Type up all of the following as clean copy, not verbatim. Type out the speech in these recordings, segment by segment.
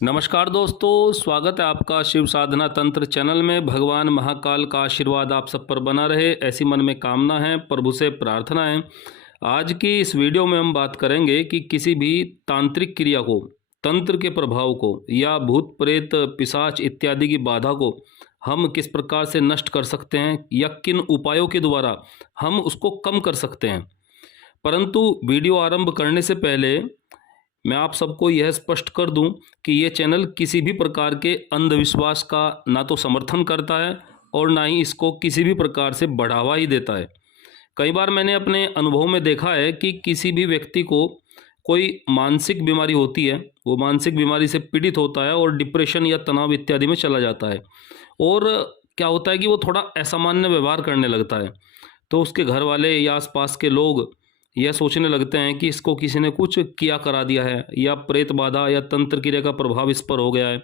नमस्कार दोस्तों, स्वागत है आपका शिव साधना तंत्र चैनल में। भगवान महाकाल का आशीर्वाद आप सब पर बना रहे, ऐसी मन में कामना है, प्रभु से प्रार्थना है। आज की इस वीडियो में हम बात करेंगे कि किसी भी तांत्रिक क्रिया को, तंत्र के प्रभाव को या भूत प्रेत पिशाच इत्यादि की बाधा को हम किस प्रकार से नष्ट कर सकते हैं या किन उपायों के द्वारा हम उसको कम कर सकते हैं। परंतु वीडियो आरंभ करने से पहले मैं आप सबको यह स्पष्ट कर दूं कि यह चैनल किसी भी प्रकार के अंधविश्वास का ना तो समर्थन करता है और ना ही इसको किसी भी प्रकार से बढ़ावा ही देता है। कई बार मैंने अपने अनुभव में देखा है कि किसी भी व्यक्ति को कोई मानसिक बीमारी होती है, वो मानसिक बीमारी से पीड़ित होता है और डिप्रेशन या तनाव इत्यादि में चला जाता है। और क्या होता है कि वो थोड़ा असामान्य व्यवहार करने लगता है, तो उसके घर वाले या आसपास के लोग यह सोचने लगते हैं कि इसको किसी ने कुछ किया करा दिया है या प्रेत बाधा या तंत्र क्रिया का प्रभाव इस पर हो गया है।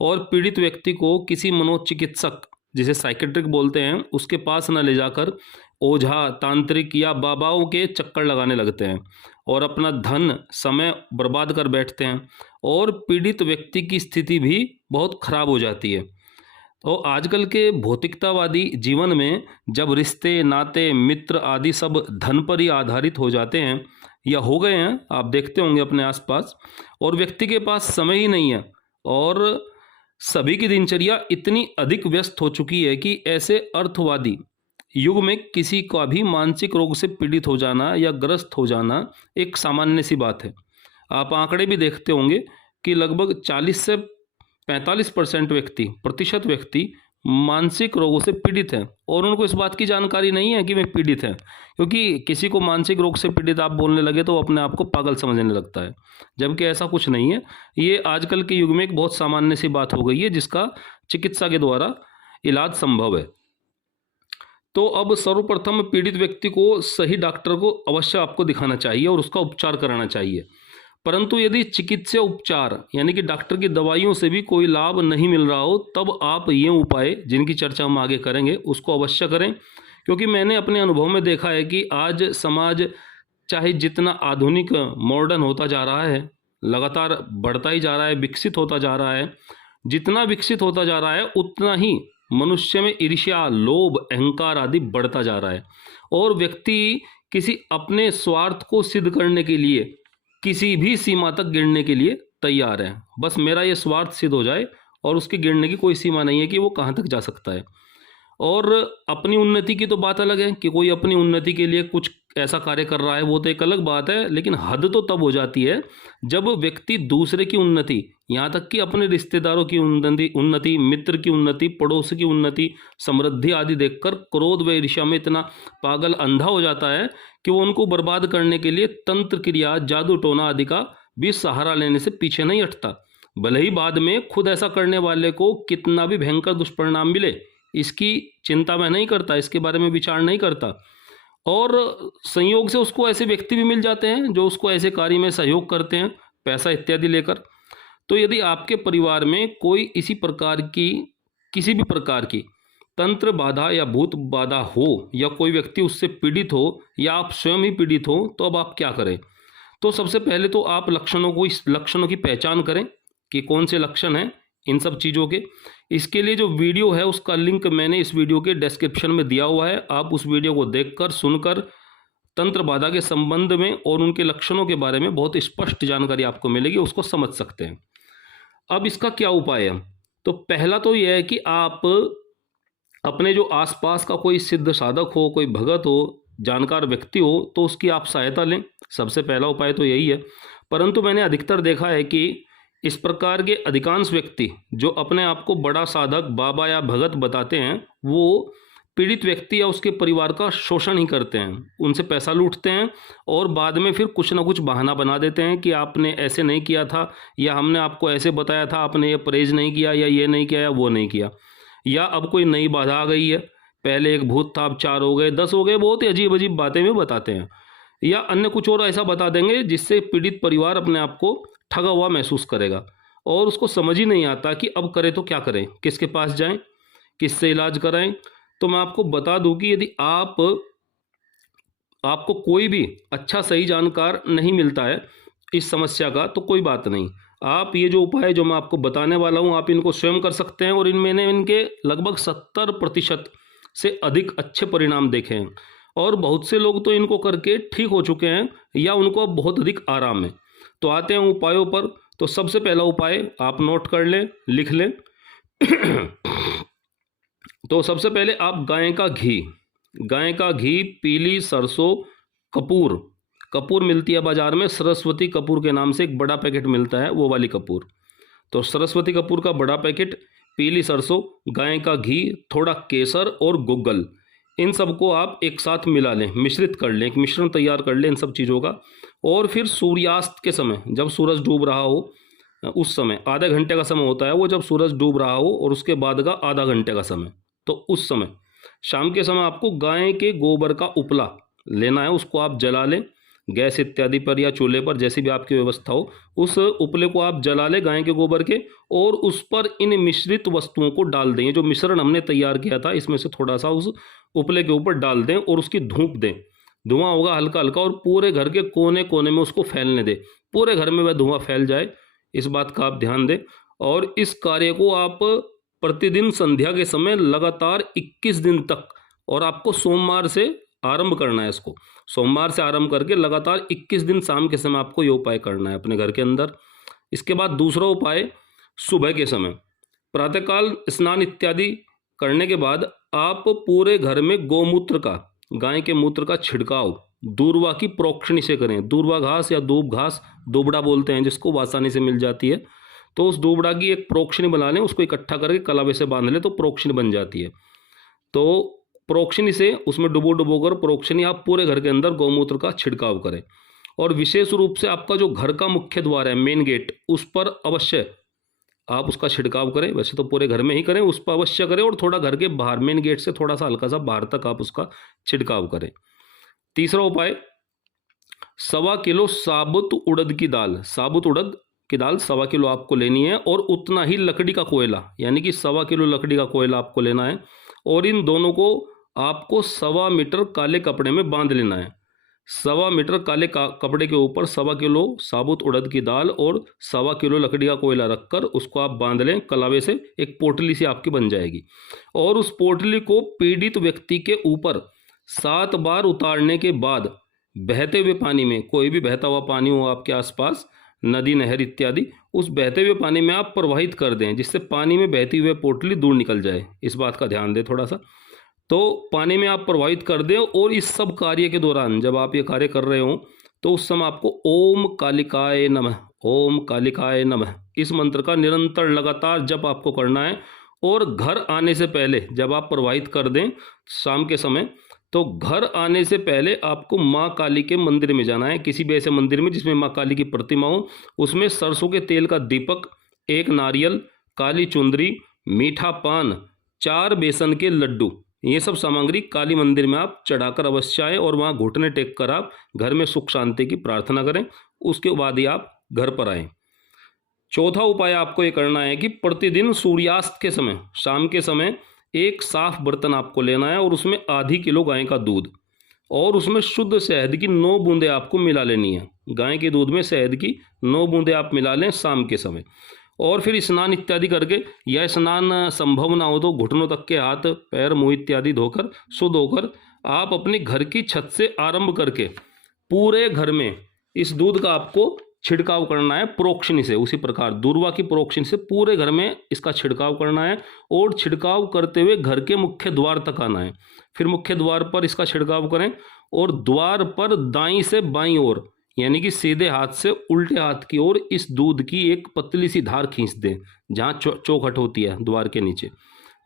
और पीड़ित व्यक्ति को किसी मनोचिकित्सक, जिसे साइकेट्रिक बोलते हैं, उसके पास न ले जाकर ओझा, तांत्रिक या बाबाओं के चक्कर लगाने लगते हैं और अपना धन समय बर्बाद कर बैठते हैं और पीड़ित व्यक्ति की स्थिति भी बहुत खराब हो जाती है। तो आजकल के भौतिकतावादी जीवन में जब रिश्ते, नाते, मित्र आदि सब धन पर ही आधारित हो जाते हैं या हो गए हैं, आप देखते होंगे अपने आसपास, और व्यक्ति के पास समय ही नहीं है और सभी की दिनचर्या इतनी अधिक व्यस्त हो चुकी है कि ऐसे अर्थवादी युग में किसी का भी मानसिक रोग से पीड़ित हो जाना या ग्रस्त हो जाना एक सामान्य सी बात है। आप आंकड़े भी देखते होंगे कि लगभग 40 से 45% प्रतिशत व्यक्ति मानसिक रोगों से पीड़ित हैं और उनको इस बात की जानकारी नहीं है कि वे पीड़ित हैं। क्योंकि किसी को मानसिक रोग से पीड़ित आप बोलने लगे तो वो अपने आप को पागल समझने लगता है, जबकि ऐसा कुछ नहीं है। ये आजकल के युग में एक बहुत सामान्य सी बात हो गई है जिसका चिकित्सा के द्वारा इलाज संभव है। तो अब सर्वप्रथम पीड़ित व्यक्ति को सही डॉक्टर को अवश्य आपको दिखाना चाहिए और उसका उपचार कराना चाहिए। परंतु यदि चिकित्सा उपचार यानी कि डॉक्टर की दवाइयों से भी कोई लाभ नहीं मिल रहा हो, तब आप ये उपाय जिनकी चर्चा हम आगे करेंगे उसको अवश्य करें। क्योंकि मैंने अपने अनुभव में देखा है कि आज समाज चाहे जितना आधुनिक मॉडर्न होता जा रहा है, लगातार बढ़ता ही जा रहा है, विकसित होता जा रहा है, जितना विकसित होता जा रहा है उतना ही मनुष्य में ईर्ष्या, लोभ, अहंकार आदि बढ़ता जा रहा है और व्यक्ति किसी अपने स्वार्थ को सिद्ध करने के लिए किसी भी सीमा तक गिरने के लिए तैयार है। बस मेरा ये स्वार्थ सिद्ध हो जाए और उसके गिरने की कोई सीमा नहीं है कि वो कहाँ तक जा सकता है। और अपनी उन्नति की तो बात अलग है कि कोई अपनी उन्नति के लिए कुछ ऐसा कार्य कर रहा है, वो तो एक अलग बात है। लेकिन हद तो तब हो जाती है जब व्यक्ति दूसरे की उन्नति, यहाँ तक कि अपने रिश्तेदारों की उन्नति, मित्र की उन्नति, पड़ोस की उन्नति, समृद्धि आदि देखकर क्रोध व ईर्ष्या में इतना पागल अंधा हो जाता है कि वो उनको बर्बाद करने के लिए तंत्र क्रिया, जादू टोना आदि का भी सहारा लेने से पीछे नहीं हटता। भले ही बाद में खुद ऐसा करने वाले को कितना भी भयंकर दुष्परिणाम मिले, इसकी चिंता मैं नहीं करता, इसके बारे में विचार नहीं करता। और संयोग से उसको ऐसे व्यक्ति भी मिल जाते हैं जो उसको ऐसे कार्य में सहयोग करते हैं, पैसा इत्यादि लेकर। तो यदि आपके परिवार में कोई इसी प्रकार की, किसी भी प्रकार की तंत्र बाधा या भूत बाधा हो या कोई व्यक्ति उससे पीड़ित हो या आप स्वयं ही पीड़ित हो, तो अब आप क्या करें। तो सबसे पहले तो आप लक्षणों की पहचान करें कि कौन से लक्षण हैं इन सब चीज़ों के। इसके लिए जो वीडियो है उसका लिंक मैंने इस वीडियो के डिस्क्रिप्शन में दिया हुआ है। आप उस वीडियो को देखकर, सुनकर तंत्र बाधा के संबंध में और उनके लक्षणों के बारे में बहुत स्पष्ट जानकारी आपको मिलेगी, उसको समझ सकते हैं। अब इसका क्या उपाय है? तो पहला तो यह है कि आप अपने जो आसपास का कोई सिद्ध साधक हो, कोई भगत हो, जानकार व्यक्ति हो, तो उसकी आप सहायता लें। सबसे पहला उपाय तो यही है। परंतु मैंने अधिकतर देखा है कि इस प्रकार के अधिकांश व्यक्ति जो अपने आप को बड़ा साधक, बाबा या भगत बताते हैं, वो पीड़ित व्यक्ति या उसके परिवार का शोषण ही करते हैं, उनसे पैसा लूटते हैं और बाद में फिर कुछ ना कुछ बहाना बना देते हैं कि आपने ऐसे नहीं किया था या हमने आपको ऐसे बताया था, आपने ये परहेज नहीं किया या ये नहीं किया या वो नहीं किया, या अब कोई नई बाधा आ गई है, पहले एक भूत था अब 4 हो गए, 10 हो गए। बहुत ही अजीब अजीब बातें भी बताते हैं या अन्य कुछ और ऐसा बता देंगे जिससे पीड़ित परिवार अपने आप को ठगा हुआ महसूस करेगा और उसको समझ ही नहीं आता कि अब करें तो क्या करें, किसके पास जाएं, किससे इलाज कराएं। तो मैं आपको बता दूं कि यदि आपको कोई भी अच्छा सही जानकार नहीं मिलता है इस समस्या का, तो कोई बात नहीं, आप ये जो उपाय जो मैं आपको बताने वाला हूँ आप इनको स्वयं कर सकते हैं और मैंने इनके लगभग 70% से अधिक अच्छे परिणाम देखे हैं और बहुत से लोग तो इनको करके ठीक हो चुके हैं या उनको अब बहुत अधिक आराम है। तो आते हैं उपायों पर। तो सबसे पहला उपाय आप नोट कर लें, लिख लें। तो सबसे पहले आप गाय का घी, पीली सरसों, कपूर मिलती है बाजार में, सरस्वती कपूर के नाम से एक बड़ा पैकेट मिलता है, वो वाली कपूर। तो सरस्वती कपूर का बड़ा पैकेट, पीली सरसों, गाय का घी, थोड़ा केसर और गुग्गल, इन सबको आप एक साथ मिला लें, मिश्रित कर लें, एक मिश्रण तैयार कर लें इन सब चीज़ों का। और फिर सूर्यास्त के समय जब सूरज डूब रहा हो उस समय, आधे घंटे का समय होता है वो, जब सूरज डूब रहा हो और उसके बाद का आधा घंटे का समय, तो उस समय शाम के समय आपको गाय के गोबर का उपला लेना है, उसको आप जला लें गैस इत्यादि पर या चूल्हे पर, जैसी भी आपकी व्यवस्था हो, उस उपले को आप जला लें गाय के गोबर के, और उस पर इन मिश्रित वस्तुओं को डाल दें। जो मिश्रण हमने तैयार किया था इसमें से थोड़ा सा उस उपले के ऊपर डाल दें और उसकी धूप दें। धुआं होगा हल्का हल्का और पूरे घर के कोने कोने में उसको फैलने दें, पूरे घर में वह धुआं फैल जाए, इस बात का आप ध्यान दें। और इस कार्य को आप प्रतिदिन संध्या के समय लगातार 21 दिन तक, और आपको सोमवार से आरंभ करना है इसको, सोमवार से आरंभ करके लगातार 21 दिन शाम के समय आपको ये उपाय करना है अपने घर के अंदर। इसके बाद दूसरा उपाय, सुबह के समय प्रातःकाल स्नान इत्यादि करने के बाद आप पूरे घर में गोमूत्र का, गाय के मूत्र का छिड़काव दूर्वा की प्रोक्षणी से करें। दूर्वा घास या दूब घास, दोबड़ा बोलते हैं जिसको, वो आसानी से मिल जाती है। तो उस दोबड़ा की एक प्रोक्षणी बना लें, उसको इकट्ठा करके कलावे से बांध लें तो प्रोक्षणी बन जाती है। तो प्रोक्षणी से उसमें डुबो कर प्रोक्षणी आप पूरे घर के अंदर गौमूत्र का छिड़काव करें। और विशेष रूप से आपका जो घर का मुख्य द्वार है, मेन गेट, उस पर अवश्य आप उसका छिड़काव करें। वैसे तो पूरे घर में ही करें, उस पर अवश्य करें, और थोड़ा घर के बाहर, मेन गेट से थोड़ा सा हल्का सा बाहर तक आप उसका छिड़काव करें। तीसरा उपाय, 1.25 किलो साबुत उड़द की दाल, 1.25 किलो आपको लेनी है, और उतना ही लकड़ी का कोयला, यानी कि 1.25 किलो लकड़ी का कोयला आपको लेना है, और इन दोनों को आपको 1.25 मीटर काले कपड़े में बांध लेना है। 1.25 मीटर काले कपड़े के ऊपर 1.25 किलो साबुत उड़द की दाल और 1.25 किलो लकड़ी का कोयला रखकर उसको आप बांध लें कलावे से, एक पोटली सी आपकी बन जाएगी। और उस पोटली को पीड़ित व्यक्ति के ऊपर 7 बार उतारने के बाद बहते हुए पानी में, कोई भी बहता हुआ पानी हो आपके आसपास, नदी नहर इत्यादि, उस बहते हुए पानी में आप प्रवाहित कर दें, जिससे पानी में बहती हुई पोटली दूर निकल जाए। इस बात का ध्यान दें थोड़ा सा। तो पानी में आप प्रवाहित कर दें, और इस सब कार्य के दौरान जब आप ये कार्य कर रहे हो तो उस समय आपको ओम कालिकाय नमः, ओम कालिकाय नमः, इस मंत्र का निरंतर लगातार जप आपको करना है। और घर आने से पहले जब आप प्रवाहित कर दें शाम के समय, तो घर आने से पहले आपको माँ काली के मंदिर में जाना है, किसी भी ऐसे मंदिर में जिसमें माँ काली की प्रतिमा हो। उसमें सरसों के तेल का दीपक, 1 नारियल, काली चुंदरी, मीठा पान, 4 बेसन के लड्डू, ये सब सामग्री काली मंदिर में आप चढ़ाकर अवश्य आए, और वहाँ घुटने टेक कर आप घर में सुख शांति की प्रार्थना करें। उसके बाद ही आप घर पर आएँ। चौथा उपाय आपको ये करना है कि प्रतिदिन सूर्यास्त के समय, शाम के समय, एक साफ बर्तन आपको लेना है, और उसमें आधी किलो गाय का दूध, और उसमें शुद्ध शहद की 9 बूंदें आपको मिला लेनी है। गाय के दूध में शहद की 9 बूंदें आप मिला लें शाम के समय। और फिर स्नान इत्यादि करके, यह स्नान संभव ना हो तो घुटनों तक के हाथ पैर मुँह इत्यादि धोकर, शुद्ध होकर, आप अपने घर की छत से आरंभ करके पूरे घर में इस दूध का आपको छिड़काव करना है प्रोक्षणी से। उसी प्रकार दूर्वा की प्रोक्षणी से पूरे घर में इसका छिड़काव करना है, और छिड़काव करते हुए घर के मुख्य द्वार तक आना है। फिर मुख्य द्वार पर इसका छिड़काव करें, और द्वार पर दाईं से बाईं ओर, यानी कि सीधे हाथ से उल्टे हाथ की ओर, इस दूध की एक पतली सी धार खींच दें जहाँ चौखट होती है द्वार के नीचे।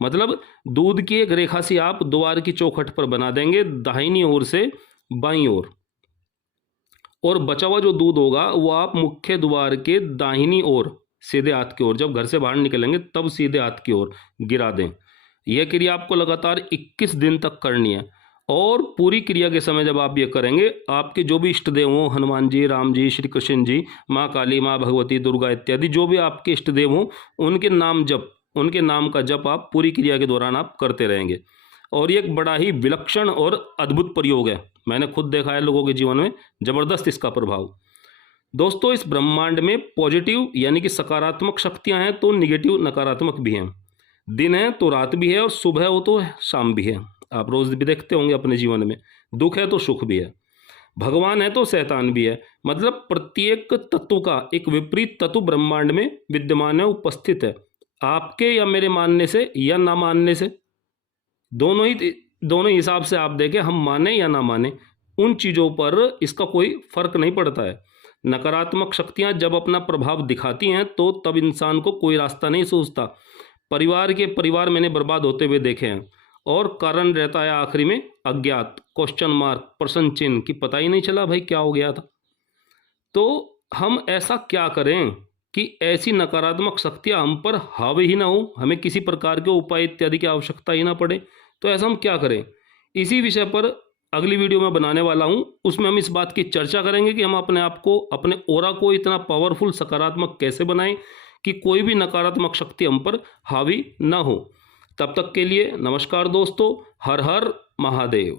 मतलब दूध की एक रेखा सी आप द्वार की चौखट पर बना देंगे, दाहिनी ओर से बाईं ओर। और बचा हुआ जो दूध होगा वो आप मुख्य द्वार के दाहिनी ओर, सीधे हाथ की ओर, जब घर से बाहर निकलेंगे तब सीधे हाथ की ओर गिरा दें। यह क्रिया आपको लगातार 21 दिन तक करनी है। और पूरी क्रिया के समय जब आप ये करेंगे, आपके जो भी इष्ट देव हों, हनुमान जी, राम जी, श्री कृष्ण जी, माँ काली, माँ भगवती, दुर्गा इत्यादि, जो भी आपके इष्ट देव हों, उनके नाम का जप आप पूरी क्रिया के दौरान आप करते रहेंगे। और ये एक बड़ा ही विलक्षण और अद्भुत प्रयोग है, मैंने खुद देखा है लोगों के जीवन में, ज़बरदस्त इसका प्रभाव। दोस्तों, इस ब्रह्मांड में पॉजिटिव यानी कि सकारात्मक शक्तियां हैं तो निगेटिव नकारात्मक भी हैं। दिन है तो रात भी है और सुबह हो तो शाम भी है। आप रोज भी देखते होंगे अपने जीवन में। दुख है तो सुख भी है। भगवान है तो शैतान भी है। मतलब प्रत्येक तत्व का एक विपरीत तत्व ब्रह्मांड में विद्यमान है, उपस्थित है। आपके या मेरे मानने से या ना मानने से, दोनों ही हिसाब से आप देखें, हम माने या ना माने, उन चीज़ों पर इसका कोई फर्क नहीं पड़ता है। नकारात्मक शक्तियां जब अपना प्रभाव दिखाती हैं तो तब इंसान को कोई रास्ता नहीं सूझता। परिवार मैंने बर्बाद होते हुए देखे हैं और कारण रहता है आखिरी में अज्ञात, क्वेश्चन मार्क, प्रश्न चिन्ह कि पता ही नहीं चला भाई क्या हो गया था। तो हम ऐसा क्या करें कि ऐसी नकारात्मक शक्तियां हम पर हावी ही ना हो, हमें किसी प्रकार के उपाय इत्यादि की आवश्यकता ही ना पड़े। तो ऐसा हम क्या करें, इसी विषय पर अगली वीडियो में बनाने वाला हूं। उसमें हम इस बात की चर्चा करेंगे कि हम अपने आप को, अपने ऑरा को इतना पावरफुल, सकारात्मक कैसे बनाएं कि कोई भी नकारात्मक शक्ति हम पर हावी ना हो। तब तक के लिए नमस्कार दोस्तों। हर हर महादेव।